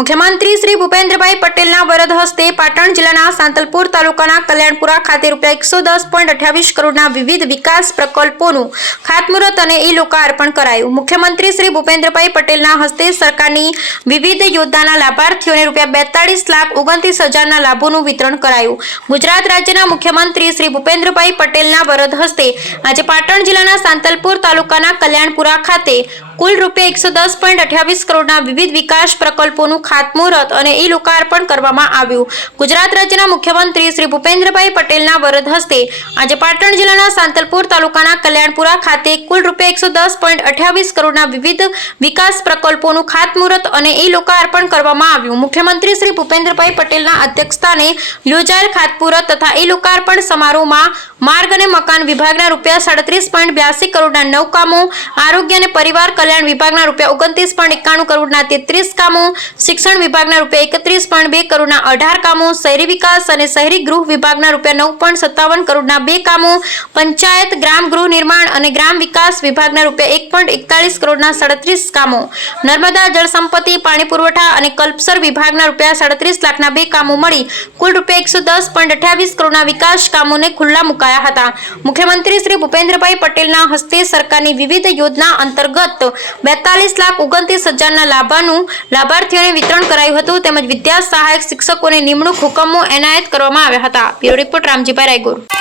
મુખ્યમંત્રી શ્રી ભૂપેન્દ્રભાઈ પટેલના વરદ હસ્તે પાટણ જિલ્લાના સાંતલપુર તાલુકાના કલ્યાણપુરા ખાતે ₹110.28 કરોડના વિવિધ વિકાસ પ્રકલ્પોનું ખાતમુહૂર્ત અને ઈ-લોકાર્પણ કરાયું। મુખ્યમંત્રી શ્રી ભૂપેન્દ્રભાઈ પટેલના હસ્તે સરકારની વિવિધ યોજનાના લાભાર્થીઓને ₹42,29,000ના લાભોનું વિતરણ કરાયું। ગુજરાત રાજ્યના મુખ્યમંત્રી શ્રી ભૂપેન્દ્રભાઈ પટેલના વરદ હસ્તે આજે પાટણ જિલ્લાના સાંતલપુર તાલુકાના કલ્યાણપુરા ખાતે કુલ ₹110.28 કરોડના વિવિધ વિકાસ પ્રકલ્પોનું ખાતમુહૂર્ત અને ઈ-લોકાર્પણ કરવામાં આવ્યું। ગુજરાત રાજ્યના મુખ્યમંત્રી શ્રી ભૂપેન્દ્રભાઈ પટેલના વરદ હસ્તે આજે પાટણ જિલ્લાના સાંતલપુર તાલુકાના કલ્યાણપુરા ખાતે કુલ ₹110.28 કરોડના વિવિધ વિકાસ પ્રકલ્પોનું ખાતમુહૂર્ત અને ઈ-લોકાર્પણ કરવામાં આવ્યું। મુખ્યમંત્રી શ્રી ભૂપેન્દ્રભાઈ પટેલના અધ્યક્ષસ્થાને યોજાયેલ ખાતમુહૂર્ત તથા ઈ-લોકાર્પણ સમારોહમાં માર્ગ અને મકાન વિભાગના ₹37.82 કરોડના 9 કામો, આરોગ્ય અને પરિવાર કલ્યાણ વિભાગના ₹29.91 કરોડના 33 કામો, શિક્ષણ વિભાગના ₹31.2 કરોડના 18 કામો, શહેરી વિકાસ અને શહેરી ગૃહ વિભાગના ₹9.57 કરોડના 2 કામો, પંચાયત ગ્રામ ગૃહ નિર્માણ અને ગ્રામ વિકાસ વિભાગના ₹1.41 કરોડના 37 કામો, નર્મદા જળ સંપત્તિ, પાણી પુરવઠા અને કલ્પસર વિભાગના ₹37 લાખના 2 કામો મળી કુલ ₹110.28 કરોડના વિકાસ કામોને ખુલ્લા મુકાયા હતા। મુખ્યમંત્રી શ્રી ભૂપેન્દ્રભાઈ પટેલના હસ્તે સરકારની વિવિધ યોજના અંતર્ગત 42,29,000ના લાભાર્થીઓને વિતરણ કરાયું હતું તેમજ વિદ્યા સહાયક શિક્ષકોને નિમણૂક હુકમો એનાયત કરવામાં આવ્યા હતા। Bureau report Ramjibhai Raigor.